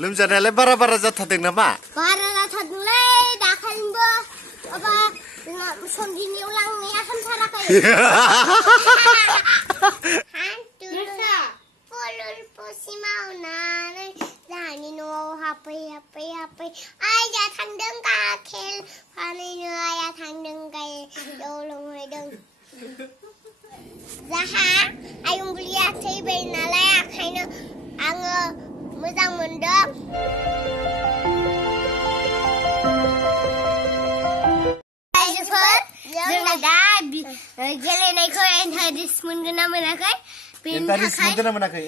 लोमजानायालाय बारा जाथारदों नामा? बारा जाथारदोंलै दाखालिबो माबा जोंना सनदिनियाव लांनाया हामथाराखै। फुलुल पुसि मावनानै जोंहानि न'आव हाबै आइया थांदों गाइखेर फानहैनो आइया थांदों गाइखेर लोंहैदों। जाहा आयंबुलिया थैबाय नालाय ओंखायनो आङो मोजां मोनदों। आइजोफोर जोंना दा गेलेनायखौ इन्टारेस्ट मोनगोन ना मोनाखै? इन्टारेस्ट मोनगोन ना मोनाखै?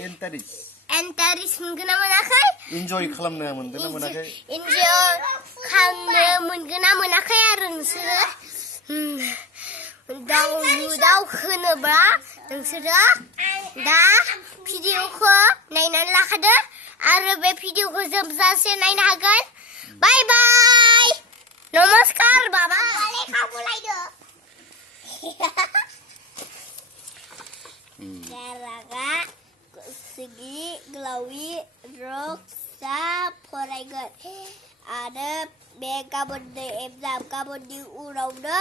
इन्टारेस्ट मोनगोन ना मोनाखै? इन्जय खालामनो मोनगोन ना मोनाखै? इन्जय खालामनो मोनगोन ना मोनाखै आरो नोंसोरो? दाउ होनोब्ला नोंसोरो दा भिडिअखौ नायनानै लाखादो आरो बे भिडिअखौ जोबजासे नायनो हागोन। बाय बाय नमस्कार बाबा लेखा बोलायदो। गारागा सगि ग्लावि रक्सा फरायगोन आरो बे गाबोननो एबजाब गाबोननि उनावनो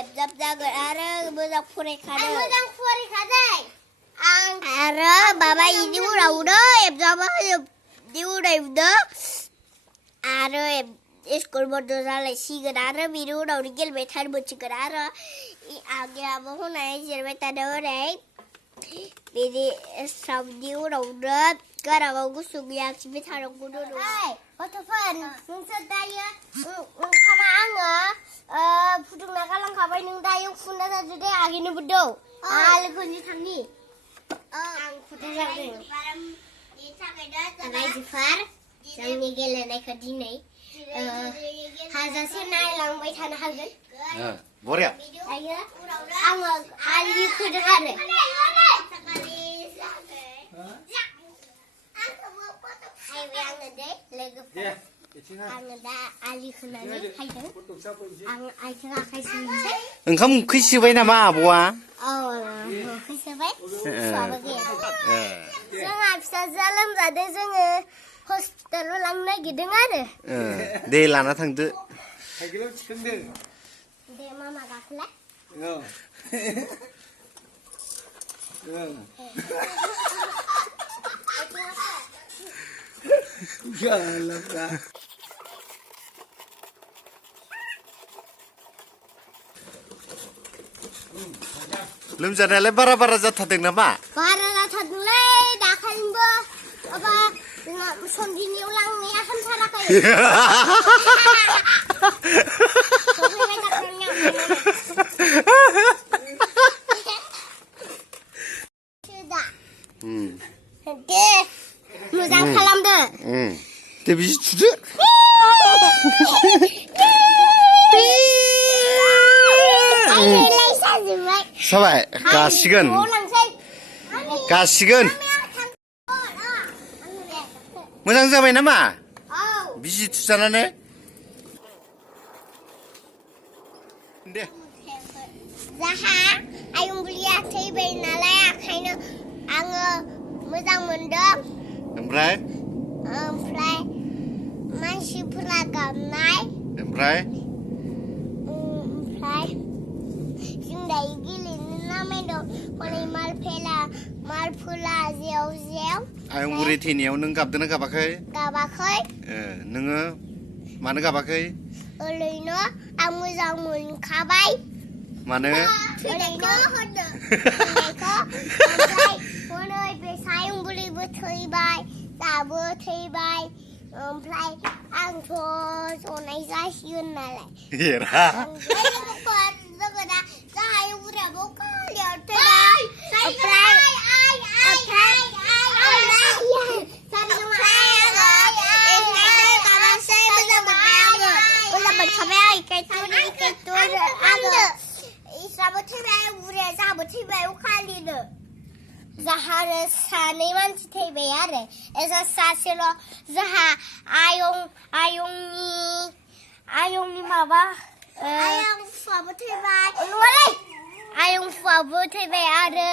एबजाब जागोन आरो मोजां फरायखादो। मोजां फरायखादों आं आरो बाबा इनि उनावनो एबजाबा इनि उनावनो आरो स्कुल बन्द जालायसिगोन आरो बिनि उनावनो गेलेबाय थानो मोनसिगोन आरो आगैयाबो हनै जिरायबाय थादों हनै बिदि सामनि उनावनो गारागाव गुसु गैयाखिबो थानांगौ दङ। गथ'फोर नोंसोर दायो ओंखामा आङो फुदुंना गालांखाबाय नों दायो फुदुंना जादो दे आगैनोबो दौ लोगोनि थांनि आं फुदुंना जादों। रायजोफोर जोंनि गेलेनायखौ दिनै हाजासे नायलांबाय थानो हागोन। बरिया दायो आङो आलि खोदों आरो आङो दा आलि खोनानै हायदों आं आथिं आखाइ सुनोसै। ओंखाम ओंख्रि सोबाय नामा आब'आ? औ ओंख्रि सोबाय सुवाबो गैया। जोंहा फिसाजोआ लोमजादों जोङो हस्पिटालाव लांनो नागिरदों आरो। दे लाना थांदो। दे मामा गाखोलाय। लोमजानायालाय बारा जाथारदों नामा? बारा जाथारदोंलै दाखालिबो माबा जोंना सनदिनियाव लांनाया हामथाराखै। दे मोजां खालामदो। दे बिजि थुदो। जाबाय गासिगोन मोजां जाबाय नामा? बिजि थुजानानै दे जाहा आयंबुलिया थैबाय नालाय ओंखायनो आङो मोजां मोनदों। ओमफ्राय मानसिफोरा गाबनाय ओमफ्राय जों दायो गेलेनो नामायदों हनै मालफुला जेव आयंबुरि थैनायाव नों गाबदोंना गाबाखै? गाबाखै। नोङो मानो गाबाखै? ओरैनो आं मोजां मोनखाबाय। मानो? ओरैनो होनदों हनै बे आयंबुलिबो थैबाय दाबो थैबाय ओमफ्राय आंथ' जनाय जासिगोन नालाय। जोङो दा आयंबुरियाबो खालियाव थैबाय जाहा सानै मानसि थैबाय आरो एसा सासेल' जाहा आयंनि माबा आयं फुआबो थैबाय आयं फुआबो थैबाय आरो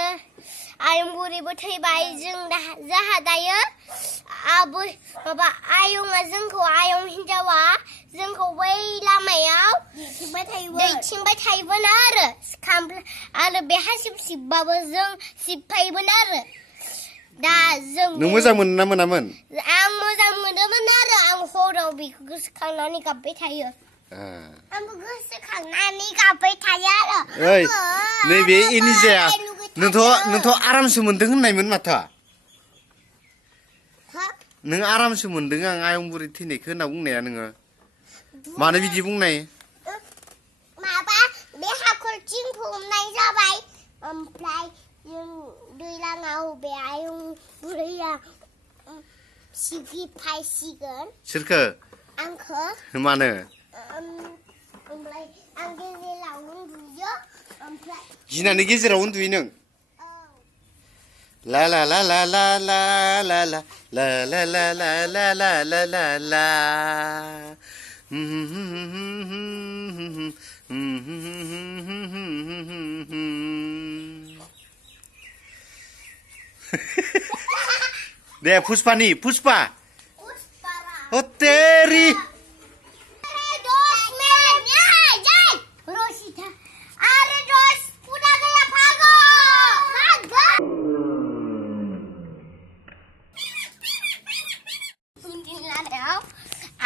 आयं बुरिबो थैबाय। जों जाहा दायो आबै माबा आयंआ जोंखौ आयं हिन्जावा जोंखौ बै लामायाव दैथिंबाय थायोमोन आरो बे हासिब सिबबाबो जों सिबफायोमोन आरो दा जों नों मोजां मोनो ना मोनामोन आं मोजां मोनोमोन आरो आं हराव बेखौ गोसोखांनानै गाबबाय थायो आंबो गोसोखांनानै गाबबाय थायो आरो ओइ नैबे एनिजाया नोंथ' आरामसो मोनदों होननायमोन माथो नों आरामसो मोनदों आं आयं बुरै थैनायखौ होनना बुंनाया नोङो मानो बिदि बुंनाय माबा बे हाखरथिं हमनाय जाबाय ओमफ्राय जों दैलाङाव बे आयं बुरैया सिगिफायसिगोन सोरखो आंखो मानो ओमफ्राय आं गेजेराव उन्दुयो ओमफ्राय गिनानै गेजेराव उन्दुयो नों ला ला ला ला ला ला ला ला ला ला ला ला ला ला ला ला ला दे पुष्पानि पुष्पा तेरि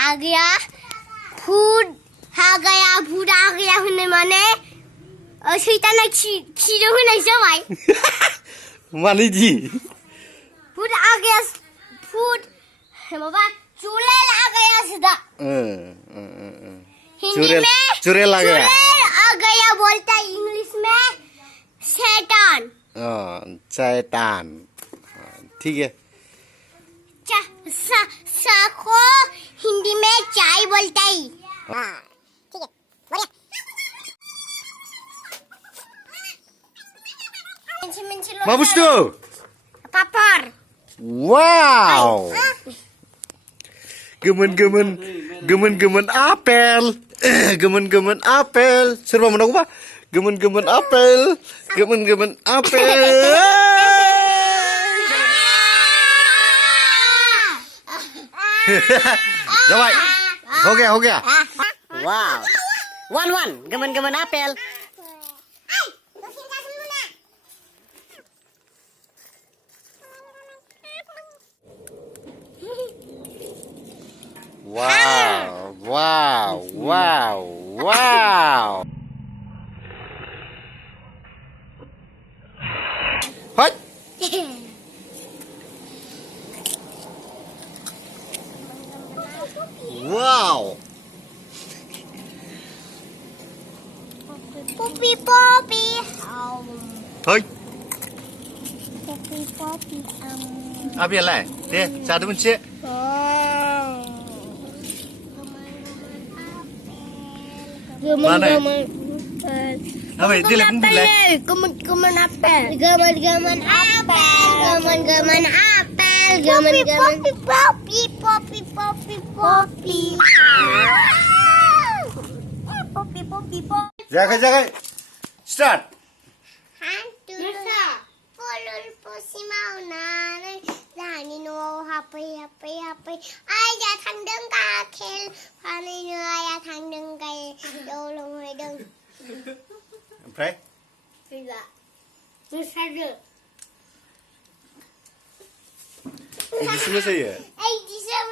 आगैया भुत आगैया होननाय माने सैताना खिदों होनाय जाबाय मानो इदि भुत आगैया भुत माबा चुड़ैल आगैयासो दा हिंदी में चुड़ैल आ गया बोलता है इंग्लिश में शैतान शैतान ठीक है सा को हिंदी में चाय बोलता है ठीक है बढ़िया मा बुस्थु पापर वाव गोमोन आपेल गोमोन आपेल सोरबा मोनागौबा गोमोन आपेल जाबाय हो गया वाव 1-1 गोमोन apple wow hoi wow Poppy thôi Poppy abi lại đi ra đúng chưa Gaman apa itu lagi bila gaman apel poppy jaga start Polul posimau nane Lani no happy Aya thang đứng ca khen Pani no aya thang đứng cây Đô lông hơi đứng Pray Tidak Saja Ini semua saya Di semua